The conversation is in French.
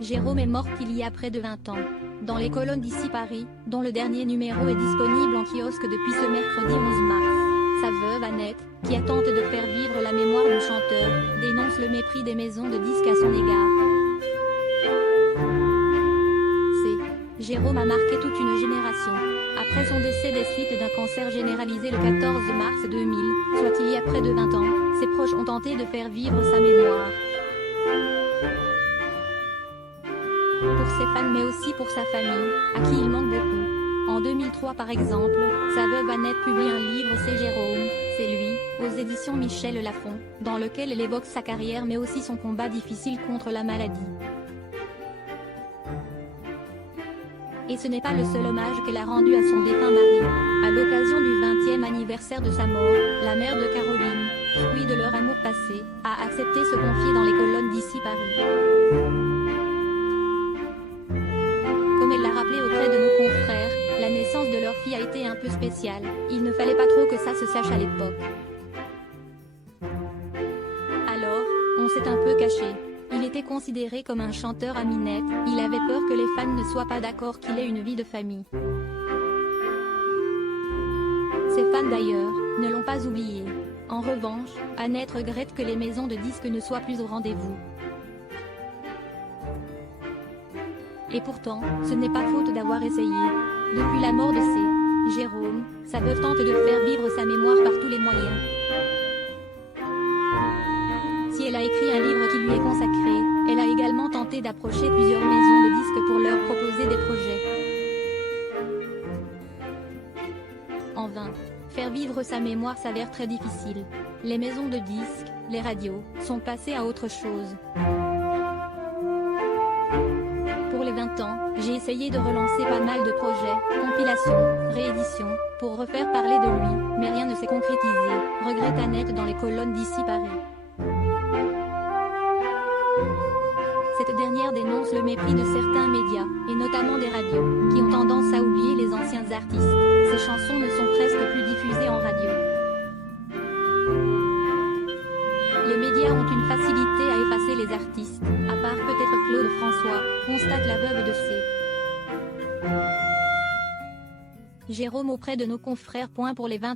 Jérôme est mort il y a près de 20 ans. Dans les colonnes d'ici Paris, dont le dernier numéro est disponible en kiosque depuis ce mercredi 11 mars. Sa veuve Annette, qui a tenté de faire vivre la mémoire du chanteur, dénonce le mépris des maisons de disques à son égard. Jérôme a marqué toute une génération. Après son décès des suites d'un cancer généralisé le 14 mars 2000, soit il y a près de 20 ans, ses proches ont tenté de faire vivre sa mémoire. Pour ses fans mais aussi pour sa famille, à qui il manque beaucoup. En 2003 par exemple, sa veuve Annette publie un livre C'est Jérôme, c'est lui, aux éditions Michel Lafon, dans lequel elle évoque sa carrière mais aussi son combat difficile contre la maladie. Et ce n'est pas le seul hommage qu'elle a rendu à son défunt mari. À l'occasion du 20e anniversaire de sa mort, la mère de Caroline, fruit de leur amour passé, a accepté se confier dans les colonnes d'ici Paris. Comme elle l'a rappelé auprès de nos confrères, la naissance de leur fille a été un peu spéciale, il ne fallait pas trop que ça se sache à l'époque. Alors, on s'est un peu caché. Il était considéré comme un chanteur à minette, il avait peur que les fans ne soient pas d'accord qu'il ait une vie de famille. Ses fans d'ailleurs, ne l'ont pas oublié. En revanche, Annette regrette que les maisons de disques ne soient plus au rendez-vous. Et pourtant, ce n'est pas faute d'avoir essayé. Depuis la mort de Jérôme, sa veuve tente de faire vivre sa mémoire par tous les moyens. Si elle a écrit un livre qui lui est consacré, elle a également tenté d'approcher plusieurs maisons de disques pour leur proposer des projets. En vain. Faire vivre sa mémoire s'avère très difficile. Les maisons de disques, les radios, sont passées à autre chose. Pour les 20 ans, j'ai essayé de relancer pas mal de projets, compilations, rééditions, pour refaire parler de lui, mais rien ne s'est concrétisé, regrette Annette dans les colonnes d'ici Paris. Cette dernière dénonce le mépris de certains médias, et notamment des radios, qui ont tendance à oublier les anciens artistes. Ces chansons ne sont presque plus diffusées en radio. Les médias ont une facilité à effacer les artistes, à part peut-être Claude François, constate la veuve de Jérôme auprès de nos confrères. Pour les 20